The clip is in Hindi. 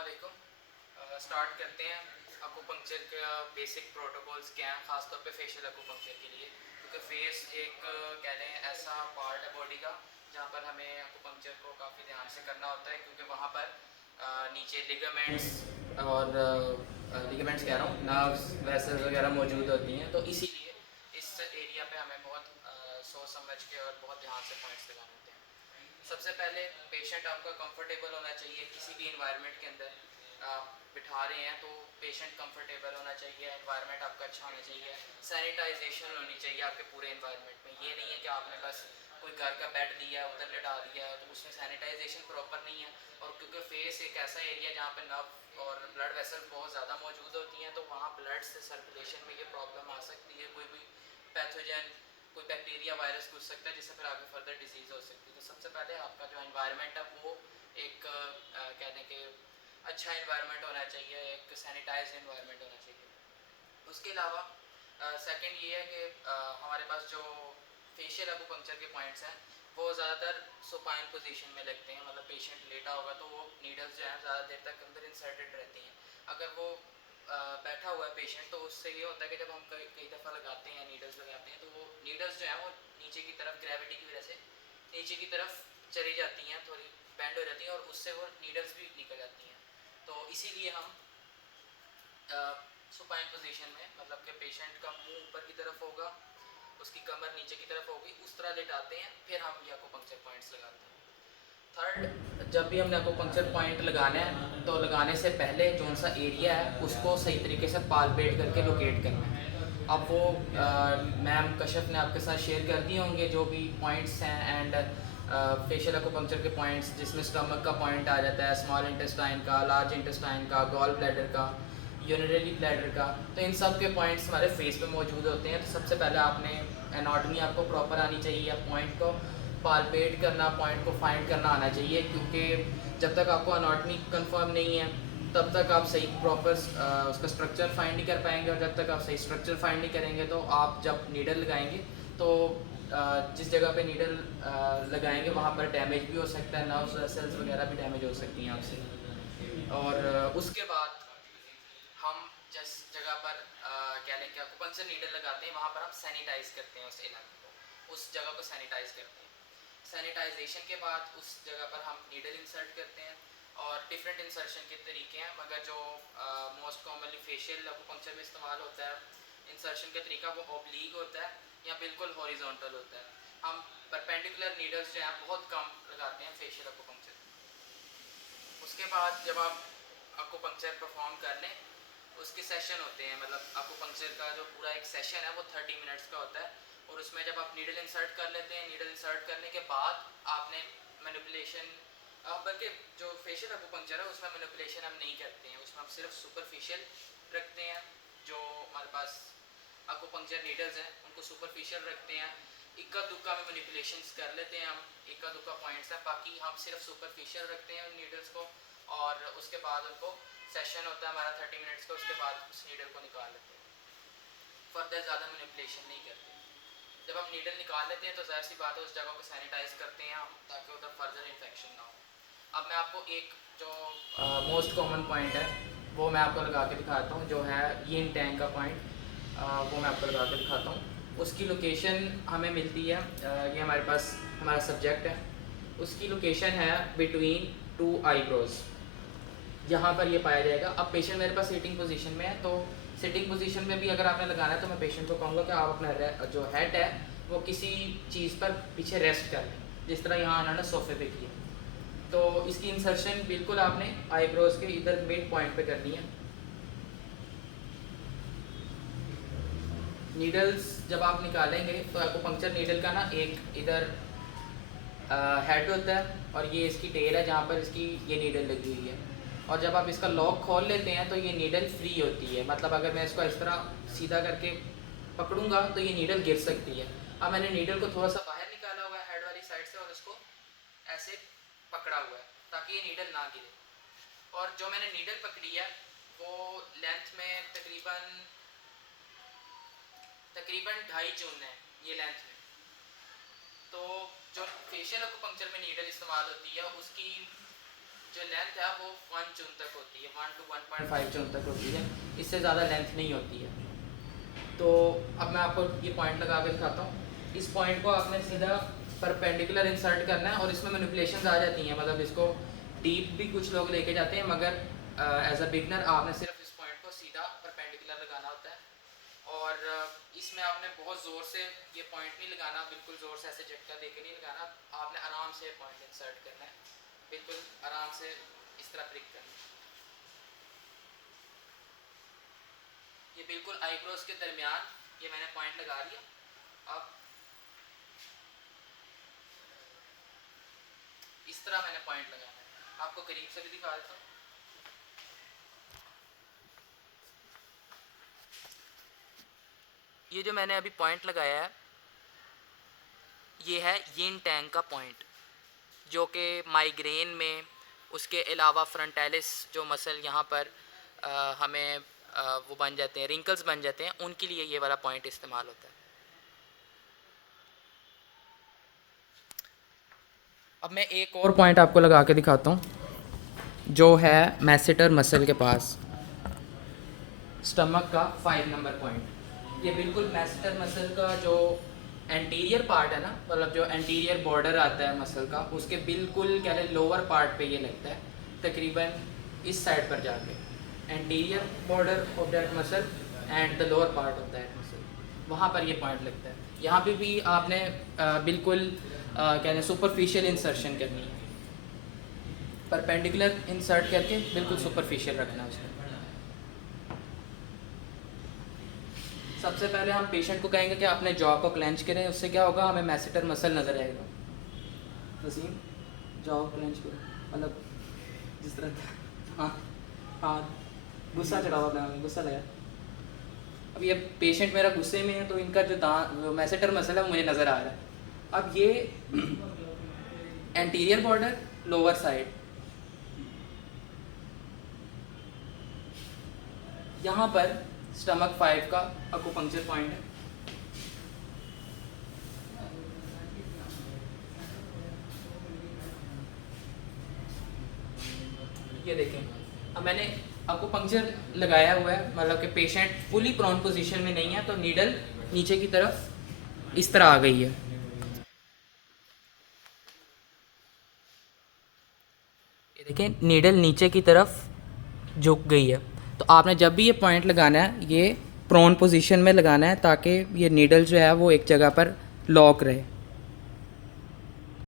अस्सलामुअलैकुम। स्टार्ट करते हैं। अकुपंक्चर का बेसिक प्रोटोकॉल्स क्या हैं, ख़ासतौर पे फेशियल अकुपंक्चर के लिए, क्योंकि फेस एक कह लें ऐसा पार्ट है बॉडी का जहाँ पर हमें अकुपंक्चर को काफ़ी ध्यान से करना होता है, क्योंकि वहाँ पर नीचे लिगामेंट्स और लिगामेंट्स कह रहा हूँ, नर्व्स वेसल्स वगैरह मौजूद होती हैं। तो इसीलिए इस एरिया पे हमें बहुत सोच समझ के और बहुत ध्यान से पॉइंट्स लगाने होते हैं। सबसे पहले पेशेंट आपका कंफर्टेबल होना चाहिए। किसी भी इन्वायरमेंट के अंदर आप बिठा रहे हैं तो पेशेंट कंफर्टेबल होना चाहिए, इन्वायरमेंट आपका अच्छा होना चाहिए, सैनिटाइजेशन होनी चाहिए आपके पूरे इन्वायरमेंट में। ये नहीं है कि आपने बस कोई घर का बेड लिया उधर लिटा दिया तो उसमें सैनिटाइजेशन प्रॉपर नहीं है। और क्योंकि फेस एक ऐसा एरिया जहाँ पे नर्व और ब्लड वेसल्स बहुत ज़्यादा मौजूद होती हैं, तो वहाँ ब्लड से सर्कुलेशन में ये प्रॉब्लम आ सकती है। कोई भी पैथोजन, कोई बैक्टीरिया वायरस घुस सकता है, जिससे फिर आगे फर्दर डिजीज़ हो सकती है। तो सबसे पहले आपका जो एनवायरनमेंट है वो एक कहने के अच्छा एनवायरनमेंट होना चाहिए, एक सैनिटाइज एनवायरनमेंट होना चाहिए। उसके अलावा सेकंड ये है कि हमारे पास जो फेशियल अकुपंक्चर के पॉइंट्स हैं वो ज़्यादातर सुपाइन पोजीशन में लगते हैं। मतलब पेशेंट लेटा होगा तो वो नीडल्स जो है ज़्यादा देर तक अंदर इंसर्टेड रहती हैं। अगर वो बैठा हुआ है पेशेंट, तो उससे ये होता है कि जब हम कई कई दफ़ा लगाते हैं नीडल्स लगाते हैं तो वो नीडल्स जो है वो नीचे की तरफ ग्रेविटी की वजह से नीचे की तरफ चली जाती हैं, थोड़ी बैंड हो जाती हैं और उससे वो नीडल्स भी निकल जाती हैं। तो इसीलिए हम सुपाइन पोजीशन में, मतलब कि पेशेंट का मुंह ऊपर की तरफ होगा, उसकी कमर नीचे की तरफ होगी, उस तरह लेटाते हैं, फिर हम ये अकुपंक्चर पॉइंट्स लगाते हैं। थर्ड, जब भी हमने अकुपंक्चर पॉइंट लगाना है तो लगाने से पहले कौन सा एरिया है उसको सही तरीके से पालपेट करके लोकेट करना है। अब वो मैम कश्यप ने आपके साथ शेयर कर दिए होंगे जो भी पॉइंट्स हैं। एंड फेशियल अकुपंक्चर के पॉइंट्स जिसमें स्टमक का पॉइंट आ जाता है, स्मॉल इंटेस्टाइन का, लार्ज इंटेस्टाइन का, गॉल ब्लैडर का, यूरिनरी ब्लैडर का। तो इन सब के पॉइंट्स हमारे फेस पे मौजूद होते हैं। तो सबसे पहले आपने एनाटॉमी आपको प्रॉपर आनी चाहिए, पॉइंट को पालपेट करना, पॉइंट को फाइंड करना आना चाहिए, क्योंकि जब तक आपको एनाटॉमी कंफर्म नहीं है तब तक आप सही प्रॉपर उसका स्ट्रक्चर फाइंड नहीं कर पाएंगे। और जब तक आप सही स्ट्रक्चर फाइंड नहीं करेंगे तो आप जब नीडल लगाएंगे तो जिस जगह पे नीडल लगाएंगे वहाँ पर डैमेज भी हो सकता है, नर्व्स सेल्स वगैरह भी डैमेज हो सकती हैं आपसे। और उसके बाद हम जिस जगह पर क्या लें कि अकुपंक्चर नीडल लगाते हैं वहाँ पर हम सैनिटाइज करते हैं उस इलाके को, उस जगह को सैनिटाइज करते हैं। सैनिटाइजेशन के बाद उस जगह पर हम नीडल इंसर्ट करते हैं। और डिफरेंट इंसर्शन के तरीके हैं, मगर जो मोस्ट कॉमनली फेशियल अकुपंक्चर में इस्तेमाल होता है इंसर्शन का तरीका वो ऑब्लीक होता है या बिल्कुल हॉरिजॉन्टल होता है। हम परपेंडिकुलर नीडल्स जो हैं बहुत कम लगाते हैं फेशियल अकुपंक्चर। उसके बाद जब आप अकुपंक्चर परफॉर्म कर लें, उसके सेशन होते हैं। मतलब अकुपंक्चर का जो पूरा एक सेशन है वो 30 मिनट्स का होता है। और उसमें जब आप नीडल इंसर्ट कर लेते हैं, नीडल इंसर्ट करने के बाद आपने मैनिपुलेशन, बल्कि जो फेशियल अकुपंक्चर है उसमें मैनिपुलेशन हम नहीं करते हैं, उसमें हम सिर्फ सुपरफिशियल रखते हैं। जो हमारे पास अकुपंक्चर नीडल्स हैं उनको सुपरफिशियल रखते हैं। इक्का दुक्का में मैनिपुलेशंस कर लेते हैं हम, इक्का दुक्का पॉइंट्स हैं, बाकी हम सिर्फ सुपरफिशियल रखते हैं उन नीडल्स को। और उसके बाद उनको सेशन होता है हमारा 30 मिनट्स का, उसके बाद उस नीडल को निकाल लेते हैं। फर्दर ज़्यादा मैनिपुलेशन नहीं करते। जब हम नीडल निकाल लेते हैं तो ज़ाहिर सी बात है उस जगह को सैनिटाइज करते हैं हम, ताकि उधर फर्दर इन्फेक्शन ना हो। अब मैं आपको एक जो मोस्ट कॉमन पॉइंट है वो मैं आपको लगा के दिखाता हूँ, जो है यिन टैंग का पॉइंट। वो मैं आपको लगा के दिखाता हूँ। उसकी लोकेशन हमें मिलती है, ये हमारे पास हमारा सब्जेक्ट है, उसकी लोकेशन है बिटवीन टू आईब्रोज, यहाँ पर ये पाया जाएगा। अब पेशेंट मेरे पास सिटिंग पोजीशन में है, तो सिटिंग पोजीशन में भी अगर आपने लगाना है तो मैं पेशेंट को कहूँगा कि आप अपना जो हेड है वो किसी चीज़ पर पीछे रेस्ट कर लें, जिस तरह यहाँ उन्होंने सोफे पे किया। तो इसकी इंसर्शन बिल्कुल आपने आईब्रोज के इधर मिड पॉइंट पे करनी है। नीडल्स जब आप निकालेंगे तो एक्यूपंक्चर नीडल का ना एक इधर हेड होता है और ये इसकी टेल है जहाँ पर इसकी ये नीडल लगी हुई है। और जब आप इसका लॉक खोल लेते हैं तो ये नीडल फ्री होती है। मतलब अगर मैं इसको इस तरह सीधा करके पकड़ूंगा तो ये नीडल गिर सकती है। अब मैंने नीडल को थोड़ा सा बाहर निकाला हुआ है हेड वाली साइड से और इसको ऐसे पकड़ा हुआ है ताकि ये नीडल ना गिरे। और जो मैंने नीडल पकड़ी है वो लेंथ में तकरीबन तकरीबन 2.5 जून है ये लेंथ में। तो जो फेशियल अकुपंक्चर में नीडल इस्तेमाल होती है उसकी जो लेंथ है वो 1 जून तक होती है, 1 to 1.5 जून तक होती है, इससे ज़्यादा लेंथ नहीं होती है। तो अब मैं आपको ये पॉइंट लगा के दिखाता हूँ। इस पॉइंट को आपने सीधा परपेंडिकुलर इंसर्ट करना है और इसमें मैनिपुलेशंस आ जाती हैं, मतलब इसको डीप भी कुछ लोग लेके जाते हैं, मगर एज अ बिगनर आपने सिर्फ इस पॉइंट को सीधा परपेंडिकुलर लगाना होता है। और इसमें आपने बहुत ज़ोर से ये पॉइंट नहीं लगाना, बिल्कुल ज़ोर से ऐसे झटका देके नहीं लगाना, आपने आराम से पॉइंट इंसर्ट करना है, बिल्कुल आराम से इस तरह प्रिक करना है। ये बिल्कुल आईब्रोज के दरमियान ये मैंने पॉइंट लगा दिया। अब इस तरह मैंने पॉइंट लगाना है, आपको करीब से भी दिखा देता हूँ। ये जो मैंने अभी पॉइंट लगाया है ये है यिन टैंग का पॉइंट, जो कि माइग्रेन में, उसके अलावा फ्रंटालिस जो मसल यहाँ पर हमें वो बन जाते हैं, रिंकल्स बन जाते हैं, उनके लिए ये वाला पॉइंट इस्तेमाल होता है। अब मैं एक और पॉइंट आपको लगा के दिखाता हूँ, जो है मैसेटर मसल के पास, स्टमक का 5 नंबर पॉइंट। ये बिल्कुल मैसेटर मसल का जो एंटीरियर पार्ट है ना, मतलब जो एंटीरियर बॉर्डर आता है मसल का, उसके बिल्कुल कह लें लोअर पार्ट पे ये लगता है, तकरीबन इस साइड पर जाके, anterior border of that muscle and the lower part of that muscle, वहाँ पर ये पॉइंट लगता है। यहाँ पे भी आपने बिल्कुल कह लें सुपरफिशियल इंसर्शन करनी है, परपेंडिकुलर इंसर्ट करके बिल्कुल सुपरफिशियल रखना है उसको। सबसे पहले हम पेशेंट को कहेंगे कि अपने जॉ को क्लेंच करें, उससे क्या होगा, हमें मैसेटर मसल नज़र आएगा। वसीम जॉ क्लेंच करो, मतलब जिस तरह, हाँ हाँ, गुस्सा चढ़ा हुआ है, गुस्सा लगा। अब ये पेशेंट मेरा गुस्से में है तो इनका जो मैसेटर मसल है वो मुझे नज़र आ रहा है। अब ये एंटीरियर बॉर्डर, लोअर साइड, यहाँ पर स्टमक 5 का अकुपंक्चर पॉइंट है। ये देखें, अब मैंने अकुपंक्चर लगाया हुआ है, मतलब कि पेशेंट फुली प्रोन पोजीशन में नहीं है, तो नीडल नीचे की तरफ इस तरह आ गई है। ये देखें, नीडल नीचे की तरफ झुक गई है। तो आपने जब भी ये पॉइंट लगाना है, ये प्रोन पोजीशन में लगाना है, ताकि ये नीडल जो है वो एक जगह पर लॉक रहे।